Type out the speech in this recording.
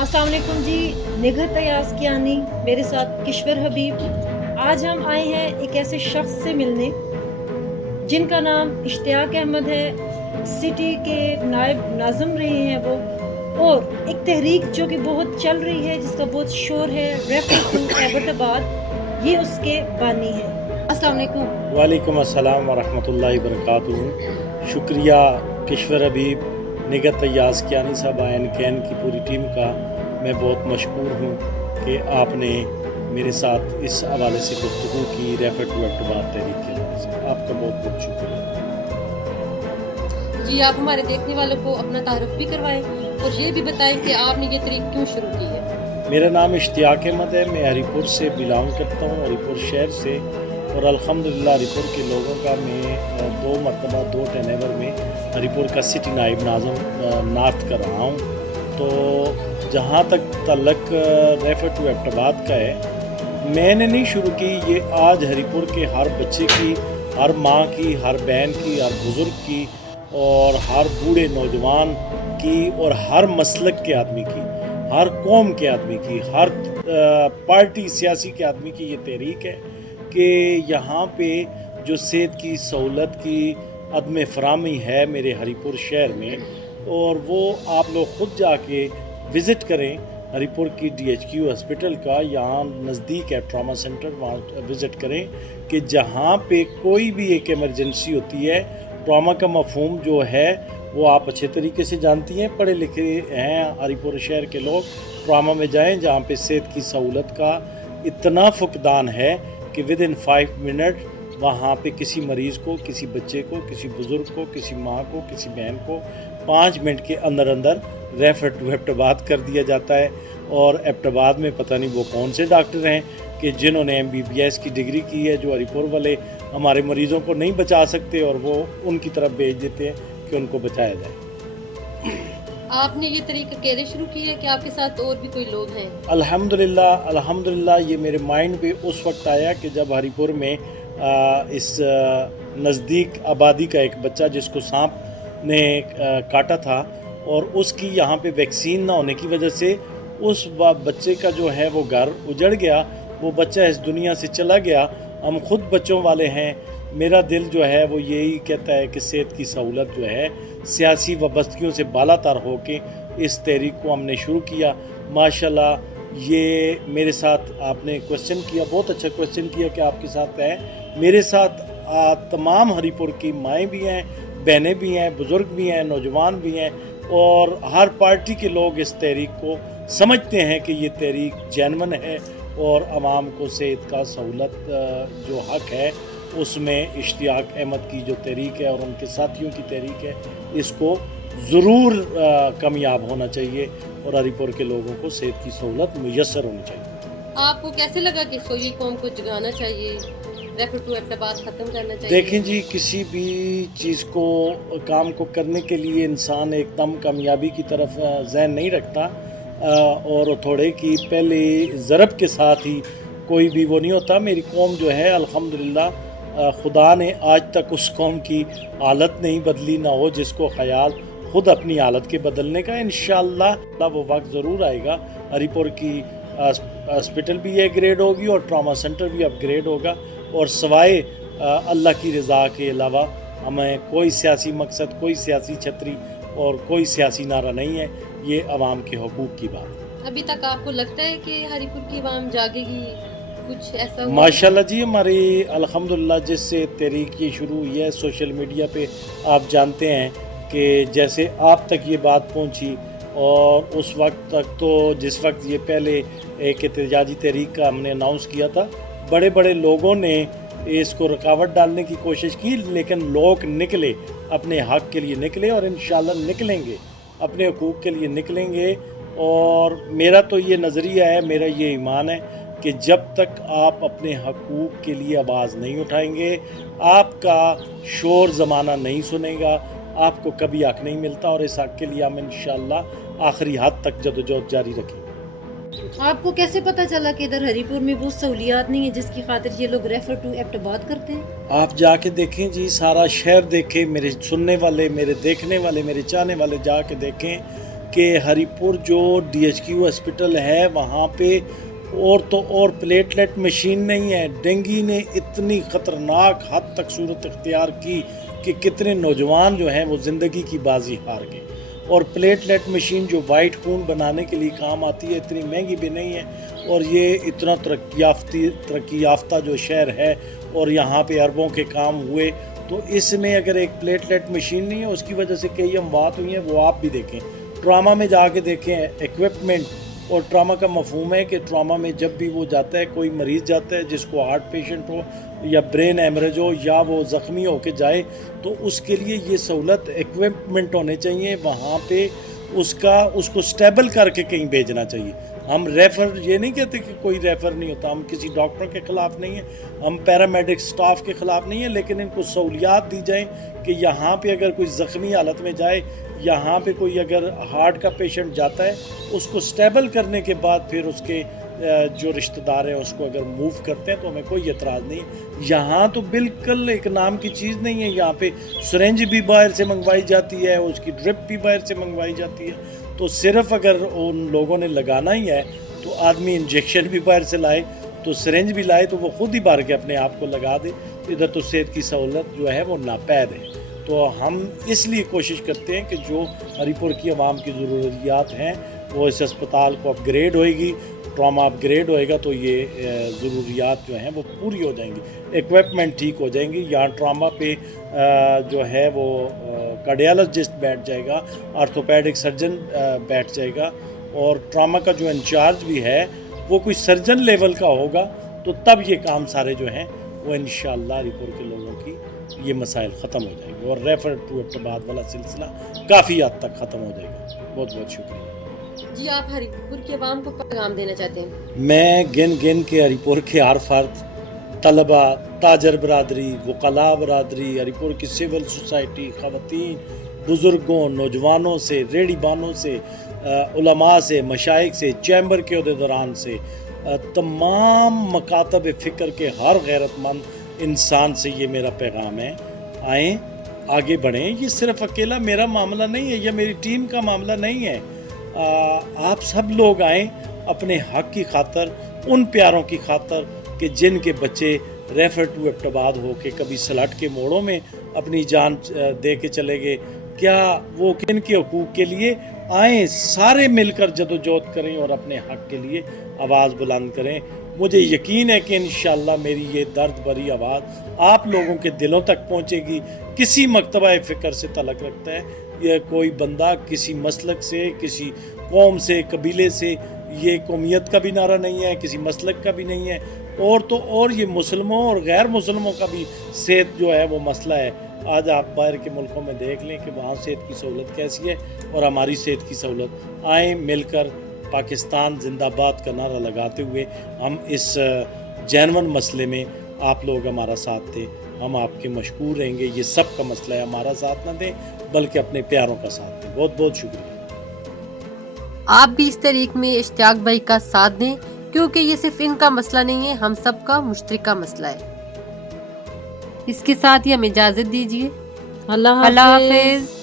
अस्सलाम वालेकुम जी। निगहत याज़कियानी, मेरे साथ किश्वर हबीब। आज हम आए हैं एक ऐसे शख्स से मिलने जिनका नाम इश्तियाक अहमद है। सिटी के नायब नाज़िम रहे हैं वो, और एक तहरीक जो कि बहुत चल रही है, जिसका बहुत शोर है, रेफर टू एबटाबाद, ये उसके बानी हैं। अस्सलाम वालेकुम। वालेकुम अस्सलाम व रहमतुल्लाहि व बरकातुहू। शुक्रिया किश्वर हबीब, निगहत याज़कियानी साहब, ANKN की पूरी टीम का मैं बहुत मशकूर हूँ कि आपने मेरे साथ इस हवाले से गुफ्तगू की, रेफर टू एबटाबाद तहरीक के हवाले से। आपका बहुत बहुत शुक्रिया जी। आप हमारे देखने वालों को अपना तारुफ भी करवाएं और ये भी बताएं कि आपने ये तहरीक क्यों शुरू की है। मेरा नाम इश्तियाक अहमद है, मैं हरीपुर से बिलोंग करता हूँ, हरीपुर शहर से। और अल्हम्दुलिल्लाह हरीपुर के लोगों का मैं 2 मरतबा 2 टर्नओवर में हरीपुर का सिटी नायब नाज़िम नार्थ कर रहा हूँ। तो जहाँ तक तल्लक रेफर टू एबटाबाद का है, मैंने नहीं शुरू की, ये आज हरीपुर के हर बच्चे की, हर माँ की, हर बहन की, हर बुज़ुर्ग की, और हर बूढ़े नौजवान की, और हर मसलक के आदमी की, हर कौम के आदमी की, हर पार्टी सियासी के आदमी की ये तहरीक है कि यहाँ पे जो सेहत की सहूलत की अदम फरामी है मेरे हरीपुर शहर में, और वो आप लोग ख़ुद जाके विज़िट करें हरीपुर की DHQ हॉस्पिटल का, यहाँ नज़दीक है ट्रॉमा सेंटर, वहाँ विज़िट करें कि जहाँ पे कोई भी एक इमरजेंसी होती है। ट्रॉमा का मफ़हूम जो है वो आप अच्छे तरीके से जानती हैं, पढ़े लिखे हैं हरीपुर शहर के लोग। ट्रॉमा में जाएं जहाँ पे सेहत की सहूलत का इतना फुकदान है कि विद इन 5 मिनट वहाँ पे किसी मरीज़ को, किसी बच्चे को, किसी बुज़ुर्ग को, किसी माँ को, किसी बहन को 5 मिनट के अंदर अंदर रेफर टू एबटाबाद कर दिया जाता है। और एबटाबाद में पता नहीं वो कौन से डॉक्टर हैं कि जिन्होंने MBBS की डिग्री की है, जो हरीपुर वाले हमारे मरीज़ों को नहीं बचा सकते, और वो उनकी तरफ भेज देते हैं कि उनको बचाया जाए। आपने ये तरीका अकेले शुरू की है कि आपके साथ और भी कोई लोग हैं? अल्हम्दुलिल्लाह ये मेरे माइंड पे उस वक्त आया कि जब हरीपुर में इस नज़दीक आबादी का एक बच्चा जिसको सांप ने काटा था, और उसकी यहाँ पे वैक्सीन ना होने की वजह से उस बच्चे का जो है वो घर उजड़ गया, वो बच्चा इस दुनिया से चला गया। हम खुद बच्चों वाले हैं, मेरा दिल जो है वो यही कहता है कि सेहत की सहूलत जो है सियासी वाबस्तगियों से बालातर हो के इस तहरीक को हमने शुरू किया। माशाल्लाह ये मेरे साथ आपने क्वेश्चन किया, बहुत अच्छा क्वेश्चन किया कि आपके साथ है। मेरे साथ तमाम हरीपुर की माएँ भी हैं, बहनें भी हैं, बुज़ुर्ग भी हैं, नौजवान भी हैं, और हर पार्टी के लोग इस तहरीक को समझते हैं कि ये तहरीक जेन्युइन है, और आवाम को सेहत का सहूलत जो हक़ है उसमें इश्तियाक अहमद की जो तहरीक है और उनके साथियों की तहरीक है, इसको ज़रूर कामयाब होना चाहिए, और हरीपुर के लोगों को सेहत की सहूलत मुयस्सर होनी चाहिए। आपको कैसे लगा कि सोई कौम को जगाना चाहिए, रेफर टू एबटाबाद ख़त्म करना चाहिए? देखें जी, किसी भी चीज़ को, काम को करने के लिए इंसान एकदम कामयाबी की तरफ ज़हन नहीं रखता, और थोड़े की पहले ज़रब के साथ ही कोई भी वो नहीं होता। मेरी कौम जो है अल्हम्दुलिल्लाह खुदा ने आज तक उस कौम की हालत नहीं बदली, ना हो जिसको ख़याल ख़ुद अपनी हालत के बदलने का। इंशाअल्लाह वो वक्त ज़रूर आएगा, हरीपुर की हॉस्पिटल भी अपग्रेड होगी और ट्रॉमा सेंटर भी अपग्रेड होगा, और सवाए अल्लाह की रज़ा के अलावा हमें कोई सियासी मकसद, कोई सियासी छतरी और कोई सियासी नारा नहीं है। ये आवाम के हकूक़ की बात है। अभी तक आपको लगता है कि हरीपुर की आवाम जागेगी, कुछ ऐसा हुआ? माशाल्लाह जी, हमारी अल्हम्दुलिल्लाह जिससे तहरीक ये शुरू हुई है, सोशल मीडिया पे आप जानते हैं कि जैसे आप तक ये बात पहुंची, और उस वक्त तक तो जिस वक्त ये पहले एक एहतजाजी तहरीक का हमने अनाउंस किया था, बड़े बड़े लोगों ने इसको रुकावट डालने की कोशिश की, लेकिन लोग निकले, अपने हक़ के लिए निकले, और इंशाअल्लाह निकलेंगे, अपने हकूक़ के लिए निकलेंगे। और मेरा तो ये नज़रिया है, मेरा ये ईमान है कि जब तक आप अपने हकूक़ के लिए आवाज़ नहीं उठाएंगे, आपका शोर ज़माना नहीं सुनेगा, आपको कभी हक़ नहीं मिलता, और इस हक़ के लिए हम इंशाअल्लाह आखिरी हद तक जदोजहद जारी रखेंगे। आपको कैसे पता चला कि इधर हरीपुर में वो सहूलियात नहीं है जिसकी खातिर ये लोग रेफर टू एबटाबाद करते हैं? आप जाके देखें जी, सारा शहर देखें, मेरे सुनने वाले, मेरे देखने वाले, मेरे चाहने वाले जाके देखें کہ ہریپور جو DHQ ہاسپٹل ہے وہاں پہ اور تو اور پلیٹلیٹ مشین نہیں ہے. ڈینگی نے اتنی خطرناک حد تک صورت اختیار کی کہ کتنے نوجوان جو ہیں وہ زندگی کی بازی ہار گئے. اور پلیٹلیٹ مشین جو وائٹ خون بنانے کے لیے کام آتی ہے اتنی مہنگی بھی نہیں ہے, اور یہ اتنا ترقی یافتہ جو شہر ہے اور یہاں پہ اربوں کے کام ہوئے, تو اس میں اگر ایک پلیٹلیٹ مشین نہیں ہے اس کی وجہ سے کئی اموات ہوئی ہیں. وہ آپ بھی دیکھیں, ٹراما میں جا کے دیکھیں ایکوپمنٹ, اور ٹراما کا مفہوم ہے کہ ٹراما میں جب بھی وہ جاتا ہے, کوئی مریض جاتا ہے جس کو ہارٹ پیشنٹ ہو یا برین ایمریج ہو یا وہ زخمی ہو کے جائے, تو اس کے لیے یہ سہولت ایکوپمنٹ ہونے چاہیے وہاں پہ, اس کو سٹیبل کر کے کہیں بھیجنا چاہیے. ہم ریفر یہ نہیں کہتے کہ کوئی ریفر نہیں ہوتا, ہم کسی ڈاکٹر کے خلاف نہیں ہیں, ہم پیرامیڈک سٹاف کے خلاف نہیں ہیں, لیکن ان کو سہولیات دی جائیں کہ یہاں پہ اگر کوئی زخمی حالت میں جائے, یہاں پہ کوئی اگر ہارٹ کا پیشنٹ جاتا ہے, اس کو سٹیبل کرنے کے بعد پھر اس کے جو رشتہ دار ہیں اس کو اگر موو کرتے ہیں تو ہمیں کوئی اعتراض نہیں. یہاں تو بالکل ایک نام کی چیز نہیں ہے, یہاں پہ سرنج بھی باہر سے منگوائی جاتی ہے, اس کی ڈرپ بھی باہر سے منگوائی جاتی ہے. تو صرف اگر ان لوگوں نے لگانا ہی ہے تو آدمی انجیکشن بھی باہر سے لائے, تو سرنج بھی لائے تو وہ خود ہی بھر کے اپنے آپ کو لگا دے. ادھر تو صحت کی سہولت جو ہے وہ ناپید ہے. تو ہم اس لیے کوشش کرتے ہیں کہ جو ہری پور کی عوام کی ضروریات ہیں وہ اس اسپتال کو اپ گریڈ ہوئے گی, ٹراما اپ گریڈ ہوئے گا تو یہ ضروریات جو ہیں وہ پوری ہو جائیں گی, ایکوپمنٹ ٹھیک ہو جائیں گی. یہاں ٹراما پہ جو ہے وہ کارڈیالوجسٹ بیٹھ جائے گا, آرتھوپیڈک سرجن بیٹھ جائے گا, اور ٹراما کا جو انچارج بھی ہے وہ کوئی سرجن لیول کا ہوگا, تو تب یہ کام سارے جو ہیں وہ انشاءاللہ ہری پور کے لوگوں کی یہ مسائل ختم ہو جائیں گے, اور ریفر ٹو ایبٹاباد والا سلسلہ کافی حد تک ختم ہو جائے گا. بہت بہت شکریہ. جی, آپ ہری پور کے عوام کو پیغام دینا چاہتے ہیں؟ میں گن کے ہری پور کے ہر فرد, طلبہ, تاجر برادری, وکلاء برادری, ہری پور کی سول سوسائٹی, خواتین, بزرگوں, نوجوانوں سے, ریڑھی بانوں سے, علماء سے, مشائخ سے, چیمبر کے عہدیداران سے, تمام مکاتب فکر کے ہر غیرت مند انسان سے یہ میرا پیغام ہے, آئیں آگے بڑھیں. یہ صرف اکیلا میرا معاملہ نہیں ہے یا میری ٹیم کا معاملہ نہیں ہے. آپ سب لوگ آئیں اپنے حق کی خاطر, ان پیاروں کی خاطر کہ جن کے بچے ریفر ٹو ایبٹاباد ہو کے کبھی سلٹ کے موڑوں میں اپنی جان دے کے چلے گئے. کیا وہ کن کے حقوق کے لیے آئیں, سارے مل کر جدوجہد کریں اور اپنے حق کے لیے آواز بلند کریں. مجھے یقین ہے کہ انشاءاللہ میری یہ درد بھری آواز آپ لوگوں کے دلوں تک پہنچے گی. کسی مکتبہ فکر سے تعلق رکھتا ہے یہ کوئی بندہ, کسی مسلک سے, کسی قوم سے, قبیلے سے, یہ قومیت کا بھی نعرہ نہیں ہے, کسی مسلک کا بھی نہیں ہے, اور تو اور یہ مسلموں اور غیر مسلموں کا بھی صحت جو ہے وہ مسئلہ ہے. آج آپ باہر کے ملکوں میں دیکھ لیں کہ وہاں صحت کی سہولت کیسی ہے اور ہماری صحت کی سہولت. آئیں مل کر پاکستان زندہ باد کا نعرہ لگاتے ہوئے ہم اس جینون مسئلے میں, آپ لوگ ہمارا ساتھ دیں, ہم آپ کے مشکور رہیں گے. یہ سب کا مسئلہ ہے, ہمارا ساتھ نہ دیں بلکہ اپنے پیاروں کا ساتھ دیں. بہت بہت شکریہ. آپ بھی اس تحریک میں اشتیاق بھائی کا ساتھ دیں, کیونکہ یہ صرف ان کا مسئلہ نہیں ہے, ہم سب کا مشترکہ مسئلہ ہے. اس کے ساتھ ہی ہمیں اجازت دیجیے. اللہ حافظ.